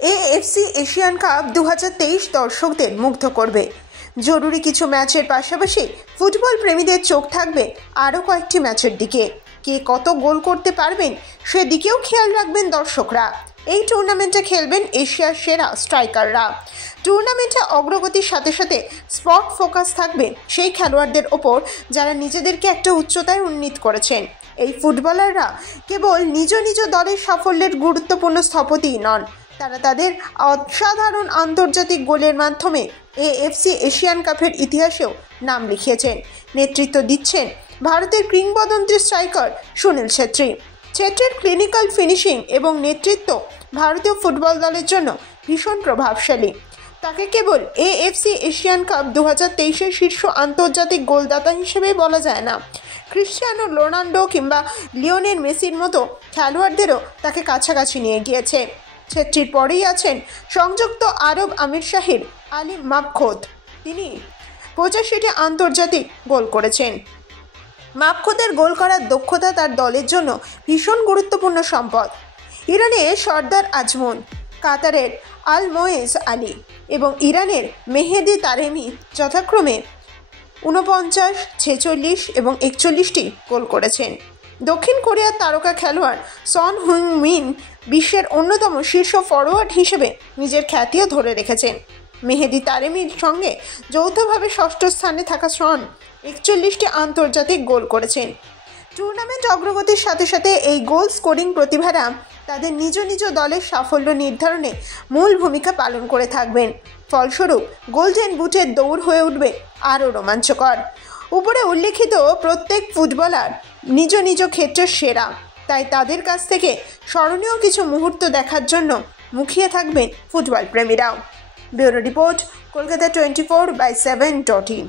AFC Asian cup 2023 দর্শকদের মুগ্ধ করবে। জরুরি কিছু ম্যাচের পাশাপাশি ফুটবল প্রেমীদের চোখ থাকবে আরও কয়েকটি ম্যাচের দিকে। কে কত গোল করতে পারবেন সেদিকেও খেয়াল রাখবেন দর্শকরা। এই টুর্নামেন্টে খেলবেন এশিয়ার সেরা স্ট্রাইকাররা। টুর্নামেন্টে অগ্রগতির সাথে সাথে স্পট ফোকাস থাকবে সেই খেলোয়াড়দের ওপর যারা নিজেদেরকে একটা উচ্চতায় উন্নীত করেছেন। এই ফুটবলাররা কেবল নিজ নিজ দলের সাফল্যের গুরুত্বপূর্ণ স্থপতিই নন, তারা তাদের অসাধারণ আন্তর্জাতিক গোলের মাধ্যমে এএফসি এশিয়ান কাপের ইতিহাসেও নাম লিখিয়েছেন। নেতৃত্ব দিচ্ছেন ভারতের কিংবদন্তি স্ট্রাইকার সুনীল ছেত্রী। ছেত্রীর ক্লিনিক্যাল ফিনিশিং এবং নেতৃত্ব ভারতীয় ফুটবল দলের জন্য ভীষণ প্রভাবশালী। তাকে কেবল এএফসি এশিয়ান কাপ 2023-এর শীর্ষ আন্তর্জাতিক গোলদাতা হিসেবে বলা যায় না। ক্রিশ্চিয়ানো রোনাল্ডো কিংবা লিওনেল মেসির মতো খেলোয়াড়দেরও তাকে কাছাকাছি নিয়ে গিয়েছে। ছেত্রীর পরেই আছেন সংযুক্ত আরব আমিরশাহীর আলী মাবখোদ। তিনি 85টি আন্তর্জাতিক গোল করেছেন। মাবখোদের গোল করার দক্ষতা তার দলের জন্য ভীষণ গুরুত্বপূর্ণ সম্পদ। ইরানের সর্দার আজমুন, কাতারের আল মোয়েজ আলী এবং ইরানের মেহেদি তারেমি যথাক্রমে 49, 46 এবং 41টি গোল করেছেন। দক্ষিণ কোরিয়ার তারকা খেলোয়াড় সন হুং-মিন বিশ্বের অন্যতম শীর্ষ ফরোয়ার্ড হিসেবে নিজের খ্যাতিও ধরে রেখেছেন। মেহেদি তারেমির সঙ্গে যৌথভাবে ষষ্ঠ স্থানে থাকা সন 41টি আন্তর্জাতিক গোল করেছেন। টুর্নামেন্ট অগ্রগতির সাথে সাথে এই গোল স্কোরিং প্রতিভারা তাদের নিজ নিজ দলের সাফল্য নির্ধারণে মূল ভূমিকা পালন করে থাকবেন। ফলস্বরূপ গোল্ডেন বুটের দৌড় হয়ে উঠবে আরও রোমাঞ্চকর। উপরে উল্লেখিত প্রত্যেক ফুটবলার নিজ নিজ ক্ষেত্রে সেরা, তাই তাদের কাছ থেকে স্মরণীয় কিছু মুহূর্ত দেখার জন্য মুখিয়ে থাকবেন ফুটবল প্রেমীরাও। Bureau report, Kolkata 24/7.in।